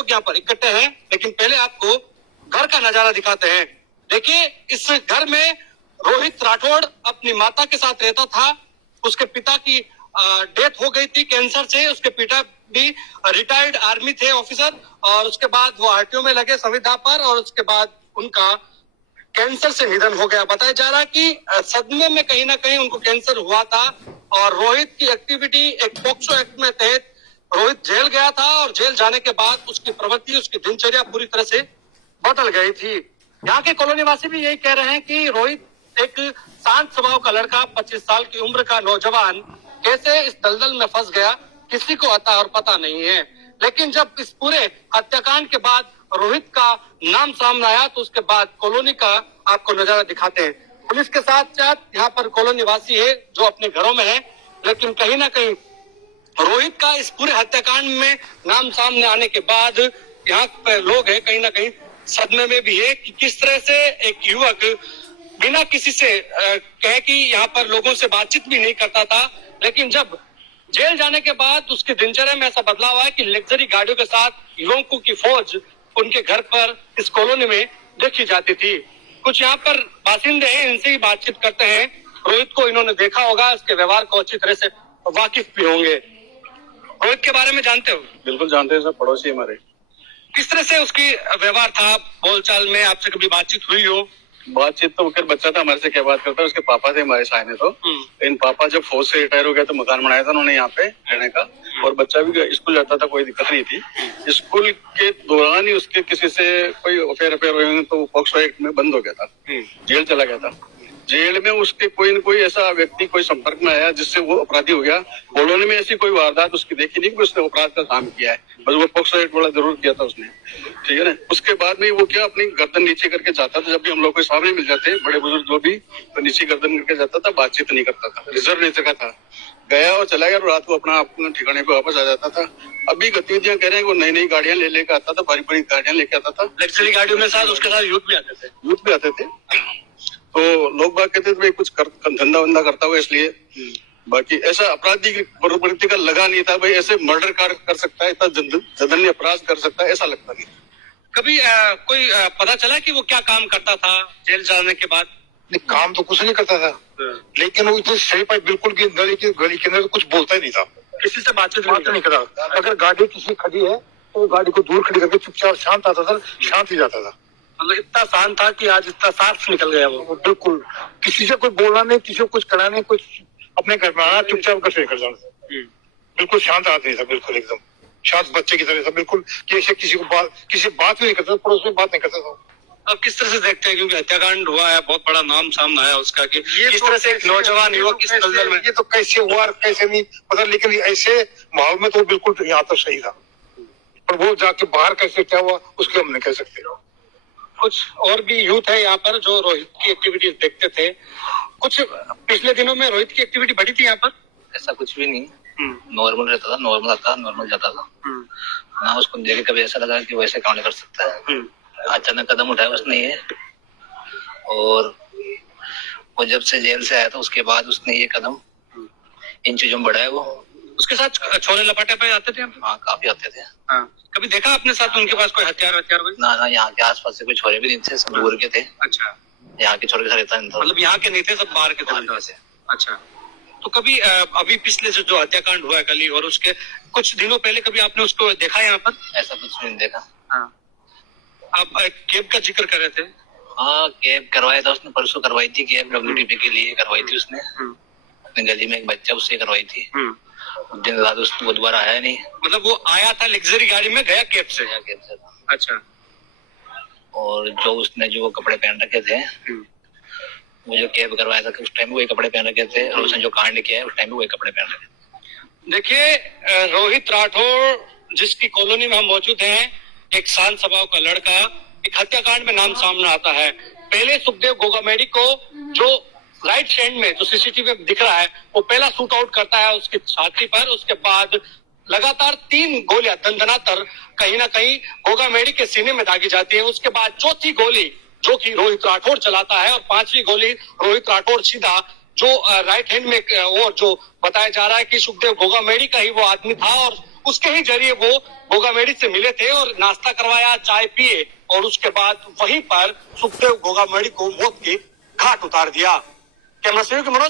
लोग यहाँ पर इकट्ठे हैं, लेकिन पहले आपको घर का नजारा दिखाते हैं। देखिए, इस घर में रोहित राठौड़ अपनी माता के साथ रहता था। उसके पिता की डेथ हो गई थी कैंसर से। उसके पिता भी रिटायर्ड आर्मी थे ऑफिसर, और उसके बाद वो आरटीओ में लगे संविदा पर, और उसके बाद उनका कैंसर से निधन हो गया। बताया जा रहा है कि सदमे में कहीं ना कहीं उनको कैंसर हुआ था, और रोहित की एक्टिविटी एक पॉक्सो एक्ट में तहत रोहित जेल गया था, और जेल जाने के बाद उसकी प्रवृत्ति, उसकी दिनचर्या पूरी तरह से बदल गई थी। यहाँ के कॉलोनी वासी भी यही कह रहे हैं कि रोहित एक शांत स्वभाव का लड़का, 25 साल की उम्र का नौजवान कैसे इस दलदल में फंस गया, किसी को अता और पता नहीं है। लेकिन जब इस पूरे हत्याकांड के बाद रोहित का नाम सामने आया, तो उसके बाद कॉलोनी का आपको नजारा दिखाते हैं। पुलिस के साथ साथ यहाँ पर कॉलोनी वासी है जो अपने घरों में है, लेकिन कहीं ना कहीं रोहित का इस पूरे हत्याकांड में नाम सामने आने के बाद यहाँ पर लोग हैं कहीं ना कहीं सदमे में भी है कि किस तरह से एक युवक बिना किसी से कहे कि यहाँ पर लोगों से बातचीत भी नहीं करता था, लेकिन जब जेल जाने के बाद उसकी दिनचर्या में ऐसा बदलाव आया कि लग्जरी गाड़ियों के साथ युवकों की फौज उनके घर पर इस कॉलोनी में देखी जाती थी। कुछ यहाँ पर बासिंदे हैं, इनसे ही बातचीत करते हैं। रोहित को इन्होंने देखा होगा, उसके व्यवहार को अच्छी तरह से वाकिफ भी होंगे। रोहित के बारे में जानते हो? बिल्कुल जानते हैं, सब पड़ोसी हमारे। किस तरह से उसकी व्यवहार था, बोलचाल में आपसे कभी बातचीत हुई हो? बातचीत तो फिर बच्चा था हमारे से क्या बात करता है, उसके पापा थे हमारे साथ में। तो इन पापा जब फौज से रिटायर हो गया तो मकान बनाया था उन्होंने यहाँ पे रहने का, और बच्चा भी स्कूल जाता था, कोई दिक्कत नहीं थी। स्कूल के दौरान ही उसके किसी से कोई अफेयर हुए तो पॉक्सो एक्ट में बंद हो गया था, जेल चला गया था। जेल में उसके कोई न कोई ऐसा व्यक्ति कोई संपर्क में आया जिससे वो अपराधी हो गया। कॉलोनी में ऐसी कोई वारदात उसकी देखी नहीं कि उसने अपराध का काम किया है, बस वो पॉक्सो एक्ट वाला जरूर किया था उसने, ठीक है ना। उसके बाद में वो क्या अपनी गर्दन नीचे करके जाता था, जब भी हम लोग के सामने मिल जाते बड़े बुजुर्ग जो भी, तो नीचे गर्दन करके जाता था, बातचीत नहीं करता था, रिजर्व नेचर का था। गया और चला गया, और रात को अपने ठिकाने पे वापस आ जाता था। अभी गतिविधियां कह रहे हैं वो नई नई गाड़ियां लेकर आता था, बड़ी बड़ी गाड़ियां लेके आता था, लग्जरी गाड़ियों में साथ उसके साथ यूथ भी आते थे। तो लोग बात कहते थे भाई कुछ धंधा वंधा करता हुआ इसलिए, बाकी ऐसा अपराधी की प्रवृत्ति का लगा नहीं था। भाई ऐसे मर्डर कर सकता है, इतना जघन्य अपराध कर सकता है, ऐसा लगता नहीं। कभी कोई पता चला कि वो क्या काम करता था जेल जाने के बाद? नहीं, काम तो कुछ नहीं करता था, लेकिन वो इतनी सही पर बिल्कुल की गली के अंदर कुछ बोलता ही नहीं था, किसी से बातचीत नहीं करा। अगर गाड़ी किसी खड़ी है तो गाड़ी को दूर खड़ी करके चुपचाप शांत आता था, शांत ही जाता था। मतलब इतना शांत था कि आज इतना साफ निकल गया वो। बिल्कुल किसी से कोई बोलना नहीं, किसी को कुछ करना नहीं, कुछ अपने घर में आना, चुपचाप घर से निकल जाना। बिल्कुल शांत आदमी था, बिल्कुल एकदम शांत बच्चे की तरह था, बिल्कुल कि ऐसे किसी बात भी नहीं करता, पड़ोस में बात नहीं करता था। अब किस तरह से देखते हैं, क्योंकि हत्याकांड हुआ है, बहुत बड़ा नाम सामने आया उसका कि किस तरह से एक नौजवान युवक इस दलदल में। ये तो कैसे हुआ कैसे नहीं पता, लेकिन ऐसे माहौल में तो बिल्कुल यहाँ तो सही था, पर वो जाके बाहर कैसे क्या हुआ उसके हम नहीं कह सकते। कुछ और भी यूथ है यहाँ पर जो रोहित की एक्टिविटीज देखते थे। कुछ पिछले दिनों में रोहित की एक्टिविटी बढ़ी थी यहाँ पर? ऐसा कुछ भी नहीं, नॉर्मल रहता था, नॉर्मल आता, नॉर्मल जाता था ना। उसको देख कभी ऐसा लगा कि वैसे काम नहीं कर सकता है। अचानक कदम उठाया उसने ये, और वो जब से जेल से आया था उसके बाद उसने ये कदम इन चीजों में बढ़ाया। वो उसके साथ छोले लपाटे पे आते थे? हाँ, काफी आते थे। हाँ। कभी देखा अपने साथ उनके पास कोई हथियार? ना, यहाँ के आसपास से कोई छोरे भी नहीं थे, सब दूर के थे। अच्छा, यहाँ के छोरे के साथ रहता नहीं था, मतलब यहाँ के नहीं थे, सब बाहर के थे। अच्छा, तो कभी अभी पिछले से जो हत्याकांड हुआ है कल ही, और उसके कुछ दिनों पहले कभी आपने उसको देखा यहाँ पर? ऐसा कुछ नहीं देखा। हाँ। आप कैब का जिक्र कर रहे थे? हाँ, कैब करवाया था उसने, परसों करवाई थी कैब, WTP के लिए करवाई थी उसने। अपने गली में एक बच्चा, उससे करवाई थी। दिन रात वो दोबारा आया नहीं। मतलब वो आया था लग्जरी गाड़ी में, गया कैब से? अच्छा। और जो उसने जो कपड़े पहन रखे थे, वो जो कैब करवाया था उस टाइम वही कपड़े पहन रखे थे, और उसने जो कांड किया है उस टाइम वही कपड़े पहन रखे। देखिए, रोहित राठौड़ जिसकी कॉलोनी में हम मौजूद हैं, एक शांत स्वभाव का लड़का, एक हत्याकांड में नाम सामने आता है। पहले सुखदेव गोगामेडी को जो राइट हैंड में जो सीसीटीवी में दिख रहा है, वो पहला शूट आउट करता है उसकी छाती पर। उसके बाद लगातार 3 गोलियां दंदनातर कहीं ना कहीं गोगामेडी के सीने में दागी जाती है। उसके बाद चौथी गोली जो कि रोहित राठौड़ चलाता है, और 5वीं गोली रोहित राठौड़ सीधा जो राइट हैंड में, और जो बताया जा रहा है कि सुखदेव गोगामेडी का ही वो आदमी था, और उसके ही जरिए वो गोगामेडी से मिले थे और नाश्ता करवाया, चाय पिए और उसके बाद वहीं पर सुखदेव गोगामेडी को मौत के घाट उतार दिया। कैमरा सहयोगी मनोज